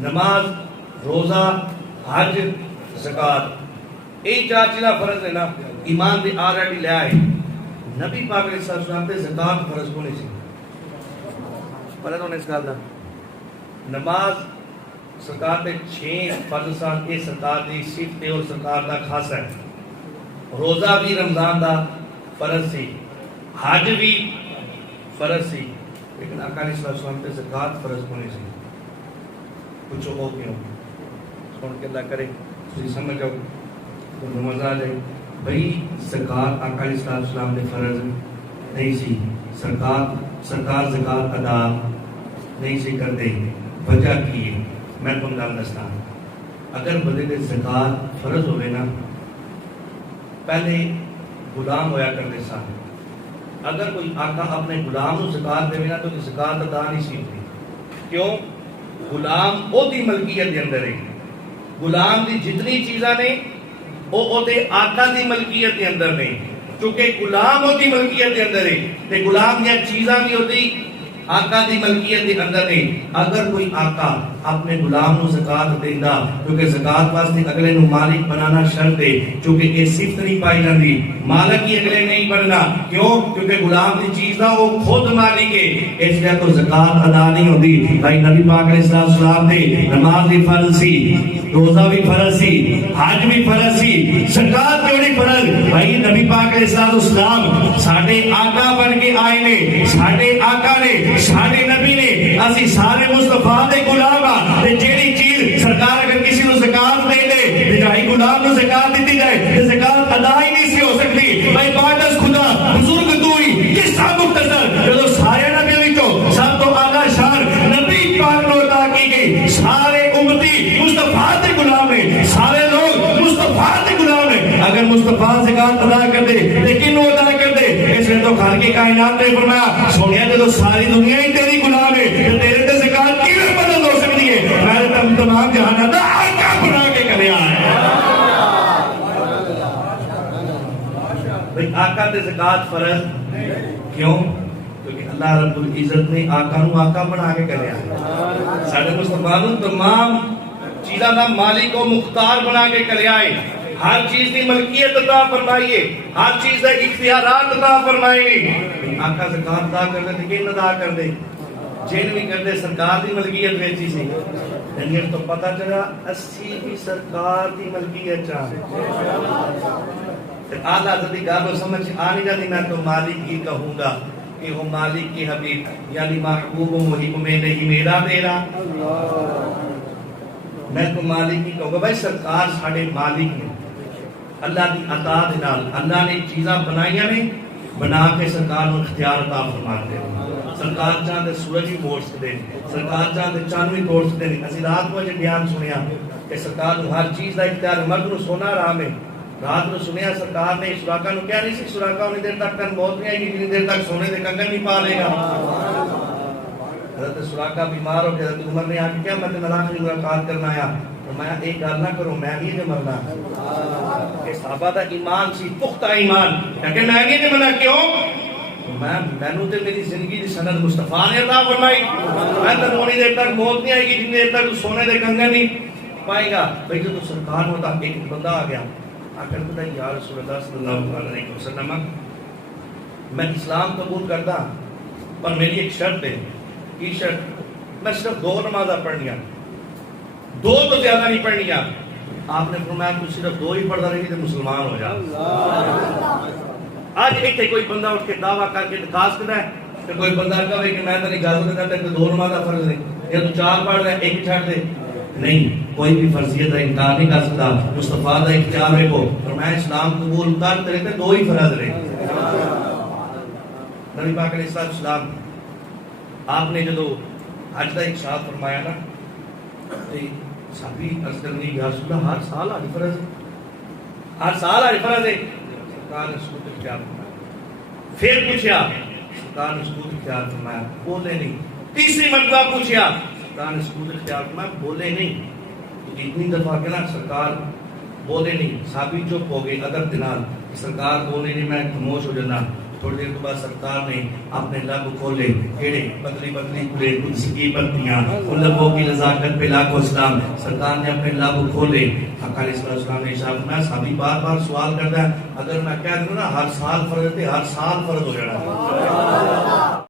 نماز، روزہ، حج، زکات، یہ چار چیزاں فرض ہے نا. ایمان دی آلریڈی لے آئے. نبی پاک علیہ السلام تے زکات فرض ہونے سی. فرض ہونے اس گل دا نماز سرکار دے 6 فرض سن. یہ سرکار دی صفت اور سرکار دا خاص ہے. روزہ بھی رمضان دا فرض سی، حج بھی فرض سی، لیکن آقا علیہ السلام تے زکات فرض ہونے سی. پوچھو وہ کیوں؟ سن کے اللہ کرے تسی سمجھ آؤ تو مزہ آ جائے. بھئی زکات آقا علیہ السلام نے فرض نہیں سی. سرکار زکات ادا نہیں سی کرتے. وجہ کی ہے میں تم گل دستا. اگر بندے دے زکات فرض ہوئے نا، پہلے غلام ہویا کرتے سن. اگر کوئی آقا اپنے غلام نو زکات دے نا تو زکات ادا نہیں سی ہوتی. کیوں؟ غلام او دی ملکیت دے اندر ہے. غلام دی جتنی چیزاں نے او دے آقا دی ملکیت دے اندر نے. چونکہ غلام او دی ملکیت دے اندر ہے تے غلام دی چیزاں بھی ہوتی آقا دی ملکیت دے اندر نے. اگر کوئی آقا اپنے غلام نو زکات دیندا، کیونکہ زکات واسطے اگلے نو مالک بنانا شرط ہے. چونکہ یہ صفت نہیں پائی جاندی مالک ہی اگلے نہیں بننا. کیوں؟ کیونکہ غلام دی چیز دا وہ خود مالک ہے. اس لیے تو زکات ادا نہیں ہوندی. بھائی نبی پاک علیہ السلام نے نماز بھی فرض سی، روزہ بھی فرض سی، حج بھی فرض سی، زکات بھی فرض. بھائی نبی پاک علیہ السلام ساڈے آقا بن کے آئے نے. ساڈے آقا نے، ساڈے نبی نے، اسی سارے مصطفیٰ دے غلام ہاں. تے جیڑی چیز سرکار اگر کسی نو زکات دے دے تے جائی غلام نو زکات دتی جائے تے زکات ادا ہی نہیں سی ہو سکتی. بھائی بادس خدا بزرگ تو ہی کس طرح مختصر جدو سارے نبیوں وچوں سب تو اعلیٰ شان نبی پاک نو عطا کی گئی. سارے امتی مصطفیٰ دے غلام ہیں، سارے لوگ مصطفیٰ دے غلام ہیں. اگر مصطفیٰ زکات ادا کر دے لیکن وہ ادا کر دے، اس نے تو خالق کائنات نے فرمایا سونیا جدو ساری دنیا ہی تیری غلام ہے تو تیرے تے زکات کیویں بدل ہو سکتی ہے؟ میں نے تمام جہان دا آقا بنا کے کریا ہے. بھئی آقا تے زکات فرض کیوں؟ کیونکہ اللہ رب العزت نے آقا نو آقا بنا کے کریا ہے. ساڈے مصطفیٰ نو تمام چیزاں دا مالک و مختار بنا کے کریا ہے. ہر چیز کی ملکیت عطا فرمائیے، ہر چیز کے اختیارات عطا فرمائیے. آقا زکات ادا کر دے کہ نہ ادا کر دے، جن بھی کر دے سرکار دی ملکیت ویچی سی. دنیا تو پتہ چلا اسی بھی سرکار دی ملکیت چاہ. آلہ حضرت گالو سمجھ آ نہیں جاتی. میں تو مالک ہی کہوں گا کہ وہ مالک کی حبیب یعنی محبوب و محب میں نہیں میرا میرا. میں تو مالک ہی کہوں گا. بھائی سرکار ساڑھے مالک ہیں. اللہ کی عطا دے نال اللہ نے چیزاں بنائیاں نے، بنا کے سرکار نو اختیار عطا فرماتے ہیں. سرکار چاہتے سورج ہی موڑ سکتے ہیں، سرکار چاہتے چاند بھی توڑ سکتے ہیں. اسی رات کو جب بیان سنیا کہ سرکار نو ہر چیز کا اختیار. مرد نو سونا آرام ہے. رات نو سنیا سرکار نے سراقہ نو کیا نہیں سی سراقہ انہیں دیر تک تن موت نہیں آئی گی جنہیں دیر تک سونے دے کنگن نہیں پا لے گا. حضرت سراقہ بیمار ہو گیا. حضرت عمر نے آ کے کیا میں تین آخری ملاقات کرنا آیا. میں ایک گل نہ کروں، میں نہیں جو مرنا. کہ صحابہ دا ایمان سی پختہ ایمان کہ میں نہیں جو مرنا. کیوں؟ مینوں تے میری زندگی دی سند مصطفیٰ نے عطا فرمائی. میں تینوں انہیں دیر تک موت نہیں آئے گی جنہیں دیر تک سونے دے کنگن نہیں پائے گا. بھائی جو تو سرکار ہوتا ایک بندہ آ گیا آ کر کہتا یا رسول اللہ صلی اللہ علیہ وسلم میں اسلام قبول کرتا پر میری ایک شرط ہے. کی شرط؟ میں صرف 2 نمازاں پڑھنیاں، 2 تو زیادہ نہیں پڑھنیاں. آپ نے فرمایا تو صرف 2 ہی پڑھتا رہی تو مسلمان ہو جا. آج ایک کوئی بندہ اٹھ کے دعویٰ کر کے درخواست کرتا ہے کہ کوئی بندہ کہے کہ میں تیری اجازت دیتا کہ 2 نمازاں فرض ہیں یا تو 4 پڑھ رہے ایک چھڑ دے. نہیں، کوئی بھی فرضیت کا انکار نہیں کر سکتا. مصطفیٰ کا اختیار ہے کو فرمایا اسلام قبول کر تیرے تے 2 ہی فرض رہے. نبی پاک علیہ السلام آپ نے جدو حج کا ارشاد فرمایا نا صحابی عرض کرنے یا رسول اللہ ہر سال حج فرض ہے، ہر سال حج فرض ہے. سرکار نے ثبوت اختیار فرمایا. پھر پوچھا سرکار نے ثبوت اختیار فرمایا، بولے نہیں. تیسری مرتبہ پوچھا سرکار نے ثبوت اختیار فرمایا، بولے نہیں. اتنی دفعہ کہ نا سرکار بولے نہیں، صحابی چپ ہو گئے ادب دنال. سرکار بولے نہیں، میں خاموش ہو جانا. تھوڑی دیر کے بعد سرکار نے اپنے لب کھولے، کیڑے پتلی پتلی پورے کچھ کی پتیاں، ان لبوں کی نزاکت پہ لاکھوں سلام۔ سرکار نے اپنے لب کھولے، آقا علیہ السلام نے ارشاد فرمایا، صحابی بار بار سوال کرتا ہے، اگر میں کہہ دوں نا ہر سال فرض ہے، ہر سال فرض ہو جانا ہے۔